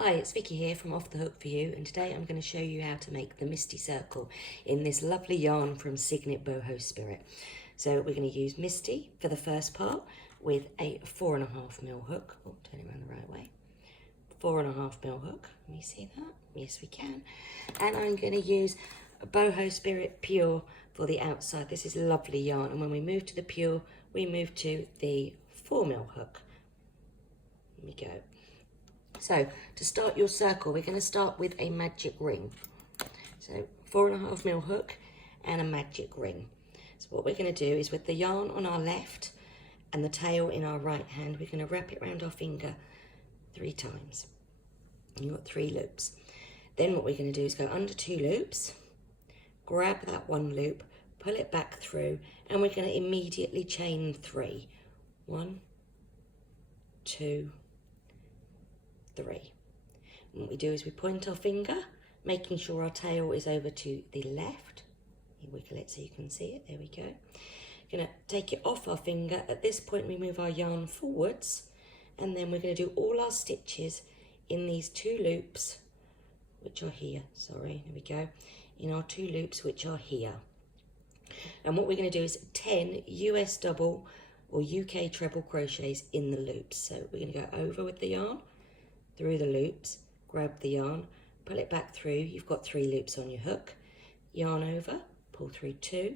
Hi, it's Vicky here from Off the Hook for You, and today I'm going to show you how to make the Misty circle in this lovely yarn from Cygnet Boho Spirit. So we're going to use Misty for the first part with a 4.5mm hook. Oh, turn it around the right way. 4.5mm hook. Can you see that? Yes, we can. And I'm going to use a Boho Spirit Pure for the outside. This is lovely yarn, and when we move to the Pure, we move to the 4mm hook. Here we go. So to start your circle, we're going to start with a magic ring. So 4.5mm hook and a magic ring. So what we're going to do is, with the yarn on our left and the tail in our right hand, we're going to wrap it around our finger 3 times. And you've got 3 loops. Then what we're going to do is go under 2 loops, grab that 1 loop, pull it back through, and we're going to immediately chain 3. 1, 2, 3. And what we do is we point our finger, making sure our tail is over to the left. You wiggle it so you can see it. There we go. Going to take it off our finger. At this point, we move our yarn forwards, and then we're going to do all our stitches in these 2 loops, which are here. Sorry, there we go. In our 2 loops, which are here. And what we're going to do is 10 US double or UK treble crochets in the loops. So we're going to go over with the yarn, through the loops, grab the yarn, pull it back through. You've got 3 loops on your hook. Yarn over, pull through 2,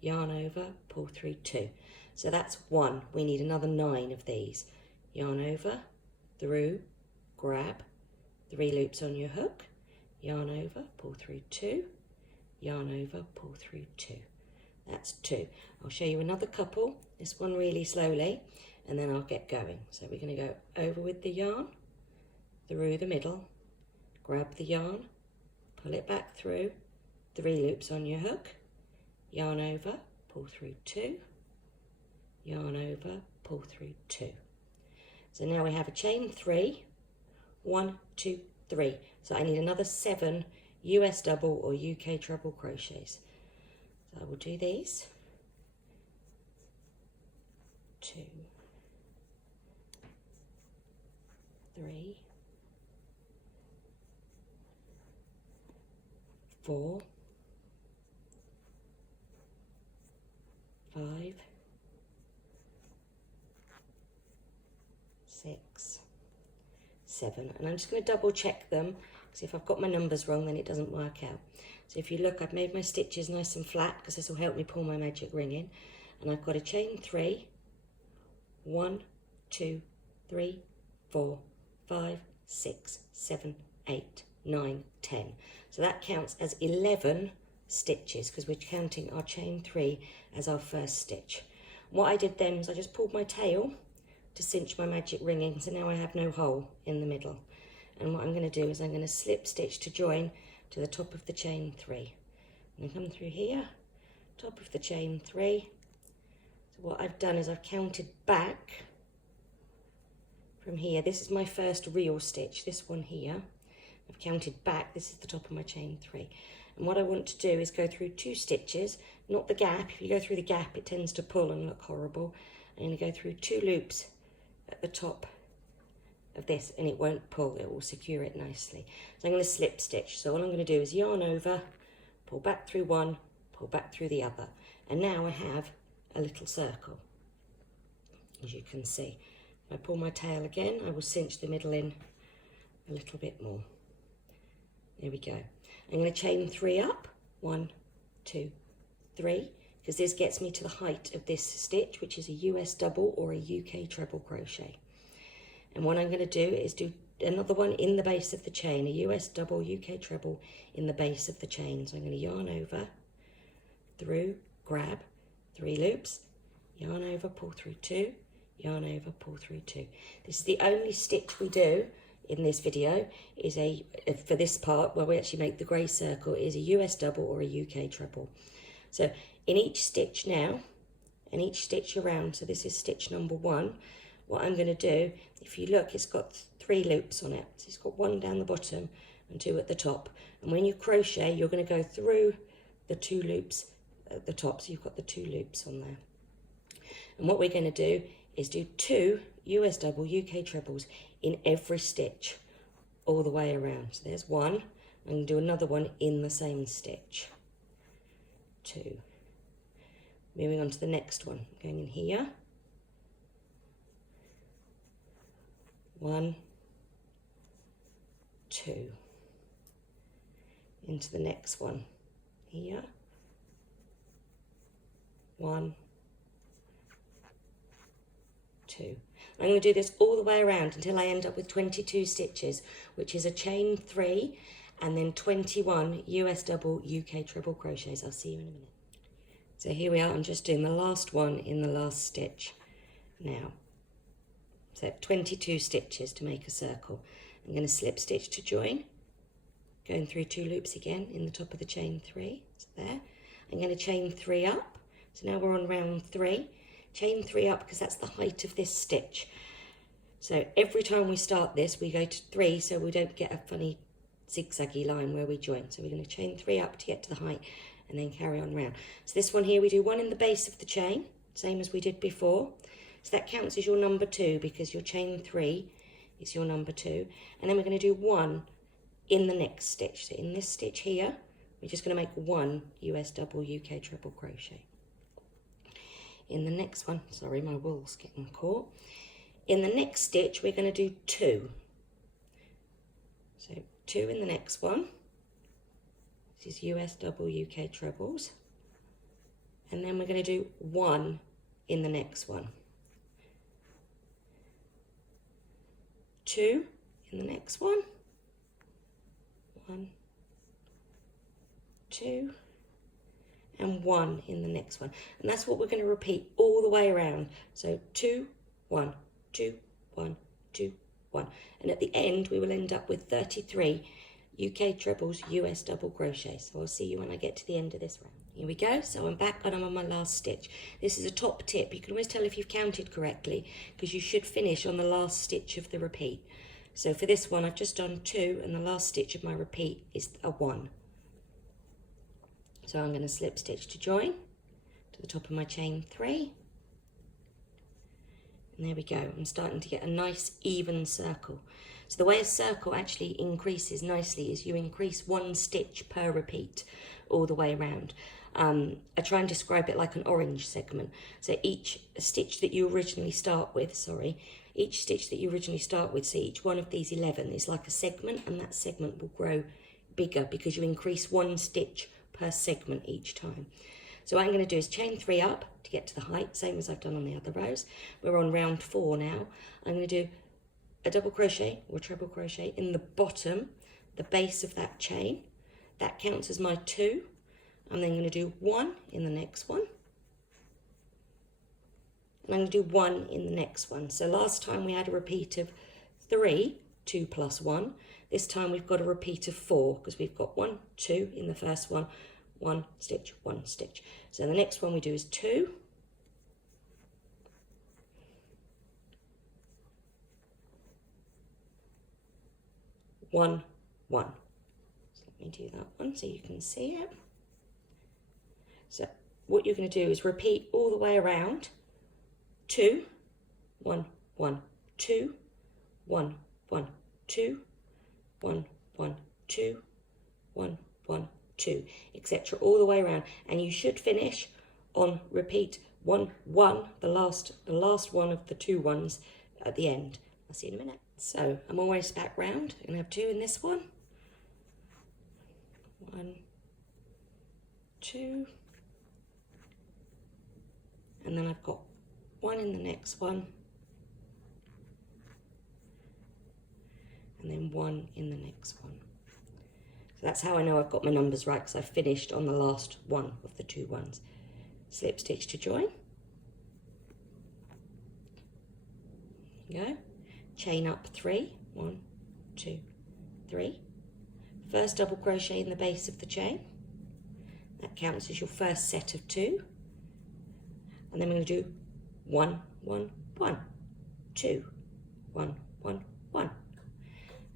yarn over, pull through 2. So that's 1. We need another 9 of these. Yarn over, through, grab, 3 loops on your hook, yarn over, pull through 2, yarn over, pull through 2. That's 2. I'll show you another couple, this one really slowly, and then I'll get going. So we're going to go over with the yarn, through the middle, grab the yarn, pull it back through, 3 loops on your hook, yarn over, pull through 2, yarn over, pull through 2. So now we have a chain 3, 1, 2, 3. So I need another 7 US double or UK treble crochets. So I will do these. 2, 3, 4, 5, 6, 7. And I'm just going to double check them, because if I've got my numbers wrong, then it doesn't work out. So if you look, I've made my stitches nice and flat, because this will help me pull my magic ring in. And I've got a chain 3, 1, 2, 3, 4, 5, 6, 7, 8, 9, 10. So that counts as 11 stitches, because we're counting our chain 3 as our first stitch. What I did then was I just pulled my tail to cinch my magic ring in, so now I have no hole in the middle. And what I'm going to do is I'm going to slip stitch to join to the top of the chain 3. I'm going to come through here, top of the chain 3. So what I've done is I've counted back from here. This is my first real stitch, this one here. I've counted back, this is the top of my chain 3. And what I want to do is go through 2 stitches, not the gap. If you go through the gap, it tends to pull and look horrible. I'm going to go through 2 loops at the top of this, and it won't pull, it will secure it nicely. So I'm going to slip stitch. So all I'm going to do is yarn over, pull back through one, pull back through the other. And now I have a little circle, as you can see. If I pull my tail again, I will cinch the middle in a little bit more. There we go. I'm going to chain 3 up, 1, 2, 3, because this gets me to the height of this stitch, which is a US double or a UK treble crochet. And what I'm going to do is do another one in the base of the chain, a US double, UK treble in the base of the chain. So I'm going to yarn over, through, grab, 3 loops, yarn over, pull through 2, yarn over, pull through 2. This is the only stitch we do in this video, is for this part where we actually make the grey circle, is a US double or a UK treble. So in each stitch now, and each stitch around, so this is stitch number 1, what I'm going to do, if you look, it's got 3 loops on it. So it's got 1 down the bottom and 2 at the top. And when you crochet, you're going to go through the 2 loops at the top, so you've got the 2 loops on there. And what we're going to do is do 2 US double, UK trebles in every stitch all the way around. So there's one. I'm going to do another one in the same stitch. 2. Moving on to the next one. Going in here. 1, 2. Into the next one. Here. 1, 2. I'm going to do this all the way around until I end up with 22 stitches, which is a chain 3 and then 21 US double UK treble crochets. I'll see you in a minute. So here we are. I'm just doing the last one in the last stitch now. So 22 stitches to make a circle. I'm going to slip stitch to join, going through 2 loops again in the top of the chain 3. So there. I'm going to chain 3 up. So now we're on round 3. Chain 3 up because that's the height of this stitch. So every time we start this, we go to 3 so we don't get a funny zigzaggy line where we join. So we're going to chain 3 up to get to the height and then carry on round. So this one here, we do 1 in the base of the chain, same as we did before. So that counts as your number 2 because your chain 3 is your number 2. And then we're going to do 1 in the next stitch. So in this stitch here, we're just going to make 1 US double UK treble crochet. In the next one, sorry, my wool's getting caught. In the next stitch, we're going to do 2. So 2 in the next one. This is US double UK trebles. And then we're going to do 1 in the next one. 2 in the next one. 1, 2. And 1 in the next one. And that's what we're going to repeat all the way around. So 2, 1, 2, 1, 2, 1. And at the end, we will end up with 33 UK trebles, US double crochets. So I'll see you when I get to the end of this round. Here we go. So I'm back and I'm on my last stitch. This is a top tip. You can always tell if you've counted correctly because you should finish on the last stitch of the repeat. So for this one, I've just done 2 and the last stitch of my repeat is a 1. So I'm going to slip stitch to join to the top of my chain 3. And there we go. I'm starting to get a nice even circle. So the way a circle actually increases nicely is you increase 1 stitch per repeat all the way around. I try and describe it like an orange segment. So each stitch that you originally start with, each stitch that you originally start with, so each one of these 11 is like a segment, and that segment will grow bigger because you increase 1 stitch per segment each time. So what I'm going to do is chain 3 up to get to the height, same as I've done on the other rows. We're on round 4 now. I'm going to do a double crochet or treble crochet in the bottom, the base of that chain. That counts as my 2. I'm then going to do 1 in the next one. And I'm going to do 1 in the next one. So last time we had a repeat of 3, 2 plus 1. This time we've got a repeat of 4 because we've got 1, 2 in the first one, 1 stitch, 1 stitch. So the next one we do is 2. One, 1. So let me do that one so you can see it. So what you're going to do is repeat all the way around. 2, 1, 1, 2, 1, 1, 2, 1, 1, 2, 1, 1, 2, etc. all the way around, and you should finish on repeat 1, 1, the last one of the 2 ones at the end. I'll see you in a minute. So I'm always back round. I'm going to have 2 in this one. 1, 2, and then I've got 1 in the next one, and then 1 in the next one. So that's how I know I've got my numbers right, because I've finished on the last one of the 2 ones. Slip stitch to join. There you go. Chain up 3, 1, 2, 3. First double crochet in the base of the chain. That counts as your first set of 2. And then we're going to do 1, 1, 1, 2, 1, 1, 1.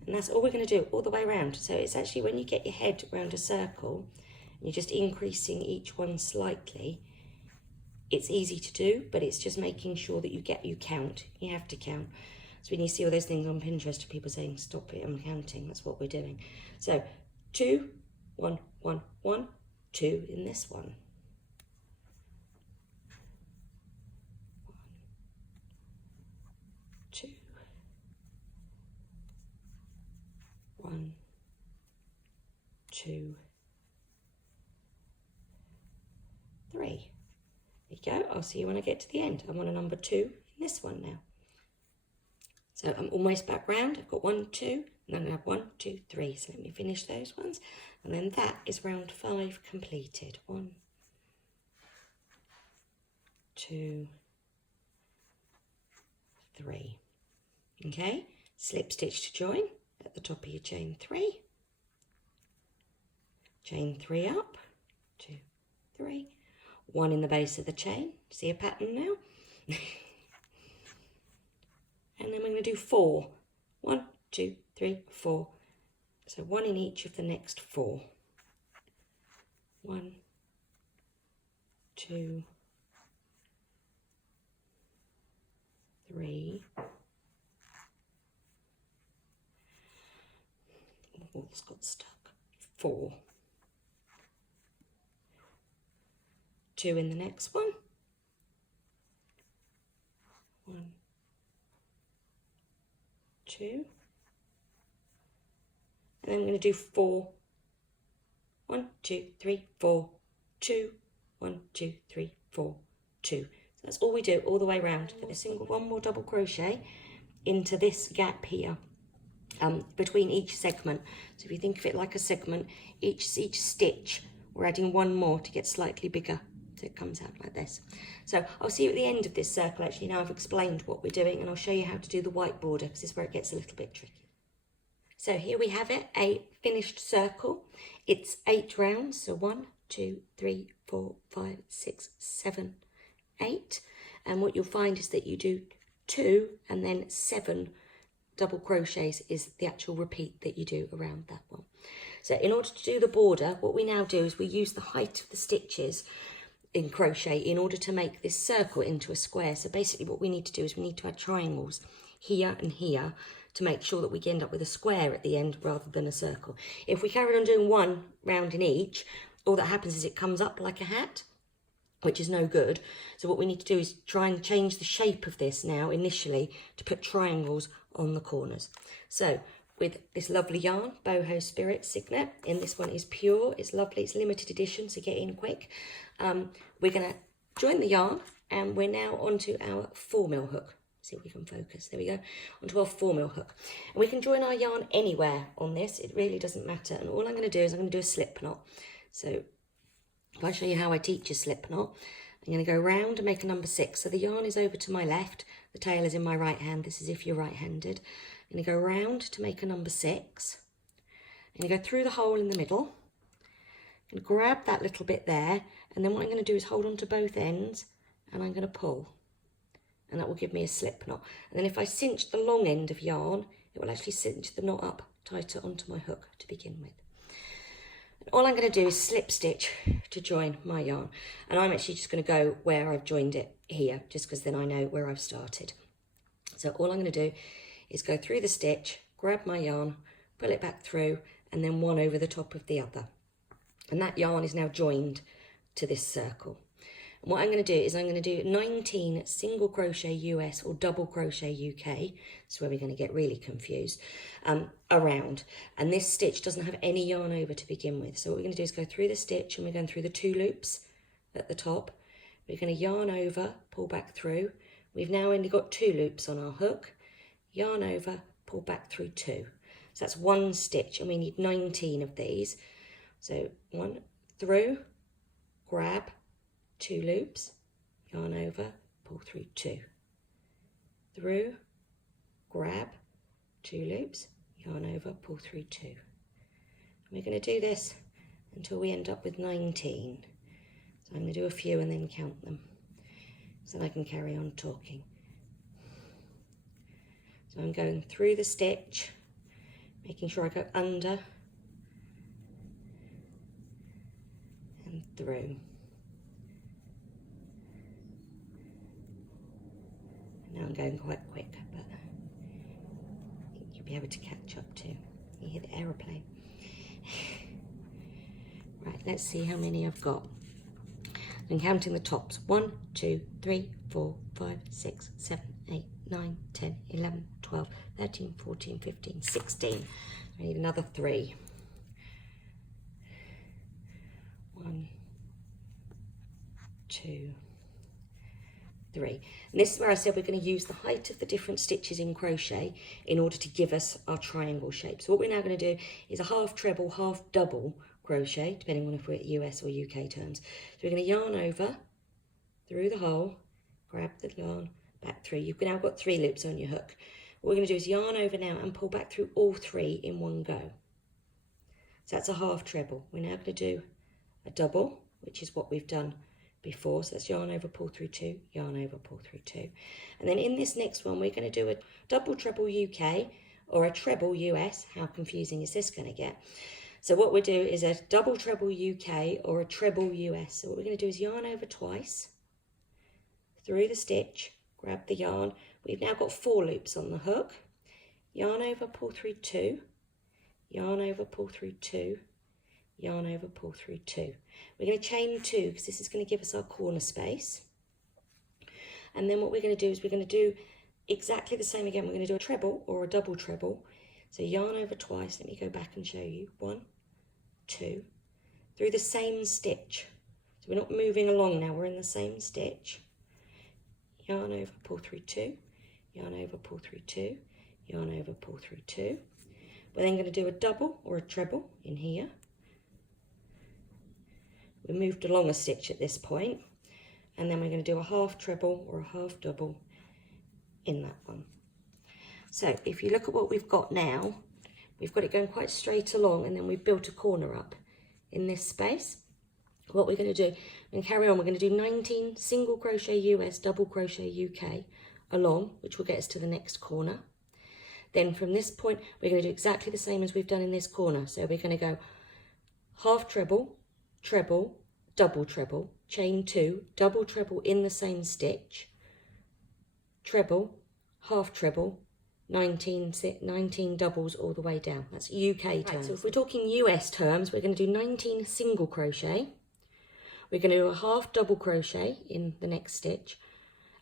And that's all we're going to do all the way around. So it's actually when you get your head around a circle, and you're just increasing each one slightly, it's easy to do, but it's just making sure that you count. You have to count. So when you see all those things on Pinterest of people saying stop it, I'm counting, that's what we're doing. So 2, 1, 1, 1, 2 in this one. 2, 1, 2, 3. There you go. I'll see you when I get to the end. I'm on a number 2 in this one now. So I'm almost back round. I've got 1, 2, and then I'm going to have 1, 2, 3. So let me finish those ones. And then that is round 5 completed. 1, 2, 3. Okay, slip stitch to join at the top of your chain 3. Chain 3 up, 2, 3. 1 in the base of the chain. See a pattern now? And then we're going to do 4. 1, 2, 3, 4. So 1 in each of the next 4. 1, 2, 3. It's got stuck. 4. 2 in the next one. 1, 2. And then I'm going to do 4. 1, 2, 3, 4, 2. 1, 2, 3, 4, 2. So that's all we do all the way around. Get a single, 1 more double crochet into this gap here. Between each segment. So if you think of it like a segment, each stitch we're adding 1 more to get slightly bigger, so it comes out like this. So I'll see you at the end of this circle. Actually, now I've explained what we're doing, and I'll show you how to do the white border, because this is where it gets a little bit tricky. So here we have it, a finished circle. It's 8 rounds, so 1, 2, 3, 4, 5, 6, 7, 8. And what you'll find is that you do 2 and then 7 double crochets is the actual repeat that you do around that one. So in order to do the border, what we now do is we use the height of the stitches in crochet in order to make this circle into a square. So basically what we need to do is we need to add triangles here and here to make sure that we end up with a square at the end rather than a circle. If we carry on doing 1 round in each, all that happens is it comes up like a hat, which is no good. So what we need to do is try and change the shape of this now initially to put triangles on the corners. So with this lovely yarn, Boho Spirit Cygnet, and this one is pure, it's lovely, it's limited edition, so get in quick. We're going to join the yarn, and we're now onto our 4mm hook. See if we can focus, there we go, onto our 4mm hook. And we can join our yarn anywhere on this, it really doesn't matter. And all I'm going to do is I'm going to do a slip knot. So if I show you how I teach a slip knot, I'm going to go round and make a number 6. So the yarn is over to my left, the tail is in my right hand. This is if you're right-handed. I'm going to go round to make a number 6. I'm going to go through the hole in the middle. I'm going to grab that little bit there, and then what I'm going to do is hold on to both ends, and I'm going to pull. And that will give me a slip knot. And then if I cinch the long end of yarn, it will actually cinch the knot up tighter onto my hook to begin with. All I'm going to do is slip stitch to join my yarn, and I'm actually just going to go where I've joined it here, just because then I know where I've started. So all I'm going to do is go through the stitch, grab my yarn, pull it back through, and then one over the top of the other. And that yarn is now joined to this circle. And what I'm going to do is I'm going to do 19 single crochet US or double crochet UK, that's where we're going to get really confused, around. And this stitch doesn't have any yarn over to begin with. So what we're going to do is go through the stitch, and we're going through the 2 loops at the top. We're going to yarn over, pull back through. We've now only got 2 loops on our hook. Yarn over, pull back through 2. So that's 1 stitch, and we need 19 of these. So 1 through, grab, 2 loops, yarn over, pull through 2. Through, grab, 2 loops, yarn over, pull through 2. And we're going to do this until we end up with 19. So I'm going to do a few and then count them, so that I can carry on talking. So I'm going through the stitch, making sure I go under and through. Now I'm going quite quick, but you'll be able to catch up to. You hear the aeroplane. Right, let's see how many I've got. I'm counting the tops. 1, 2, 3, 4, 5, 6, 7, 8, 9, 10, 11, 12, 13, 14, 15, 16. I need another 3. 1, 2, 3. And this is where I said we're going to use the height of the different stitches in crochet in order to give us our triangle shape. So what we're now going to do is a half treble, half double crochet, depending on if we're at US or UK terms. So we're going to yarn over through the hole, grab the yarn, back through. You've now got 3 loops on your hook. What we're going to do is yarn over now and pull back through all 3 in one go. So that's a half treble. We're now going to do a double, which is what we've done before. So that's yarn over, pull through 2, yarn over, pull through 2. And then in this next one, we're going to do a double treble UK or a treble US. How confusing is this going to get? So what we'll do is a double treble UK or a treble US. So what we're going to do is yarn over twice through the stitch, grab the yarn. We've now got 4 loops on the hook. Yarn over, pull through 2, yarn over, pull through 2, yarn over, pull through 2. We're going to chain 2 because this is going to give us our corner space. And then what we're going to do is we're going to do exactly the same again. We're going to do a treble or a double treble. So yarn over twice. Let me go back and show you. 1, 2, through the same stitch. So we're not moving along now, we're in the same stitch. Yarn over, pull through 2, yarn over, pull through 2, yarn over, pull through 2. We're then going to do a double or a treble in here. We moved along a stitch at this point, and then we're going to do a half treble or a half double in that one. So if you look at what we've got now, we've got it going quite straight along, and then we've built a corner up in this space. What we're going to do, we're going to carry on, we're going to do 19 single crochet US, double crochet UK along, which will get us to the next corner. Then from this point, we're going to do exactly the same as we've done in this corner. So we're going to go half treble, treble, double treble, chain 2, double treble in the same stitch, treble, half treble, 19 doubles all the way down. That's UK terms. Right, so if we're talking US terms, we're going to do 19 single crochet. We're going to do a half double crochet in the next stitch,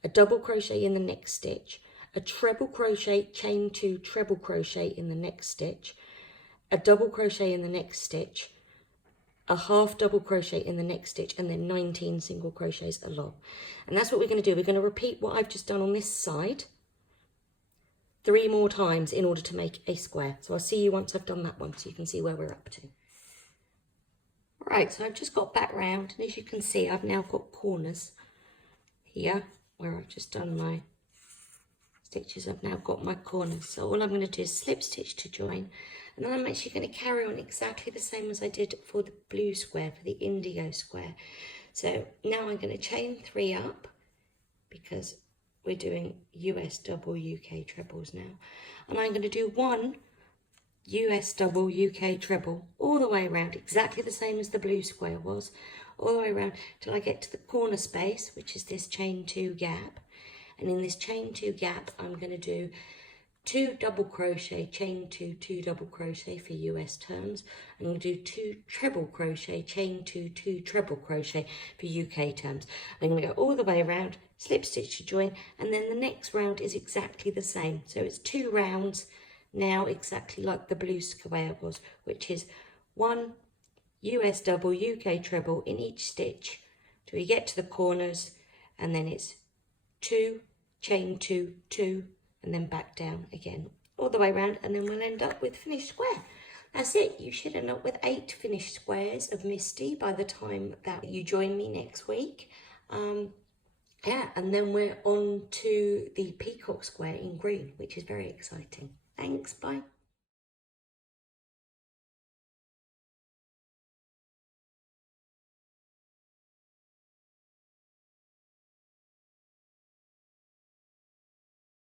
a double crochet in the next stitch, a treble crochet, chain 2, treble crochet in the next stitch, a double crochet in the next stitch, a half double crochet in the next stitch, and then 19 single crochets along. And that's what we're going to do. We're going to repeat what I've just done on this side 3 more times in order to make a square. So I'll see you once I've done that one so you can see where we're up to. Right, so I've just got back round, and as you can see, I've now got corners here where I've just done my stitches. I've now got my corners. So all I'm going to do is slip stitch to join, and then I'm actually going to carry on exactly the same as I did for the blue square, for the indigo square. So now I'm going to chain 3 up because we're doing US double UK trebles now, and I'm going to do 1 US double UK treble all the way around, exactly the same as the blue square was, all the way around till I get to the corner space, which is this chain 2 gap. And in this chain 2 gap, I'm going to do 2 double crochet, chain 2, 2 double crochet for US terms. I'm going to do 2 treble crochet, chain 2, 2 treble crochet for UK terms. I'm going to go all the way around, slip stitch to join, and then the next round is exactly the same. So it's 2 rounds now, exactly like the blue square was, which is 1 US double UK treble in each stitch till we get to the corners, and then it's 2 chain 2, 2, and then back down again all the way around, and then we'll end up with finished square. That's it. You should end up with 8 finished squares of Misty by the time that you join me next week. Yeah, and then we're on to the peacock square in green, which is very exciting. Thanks, bye.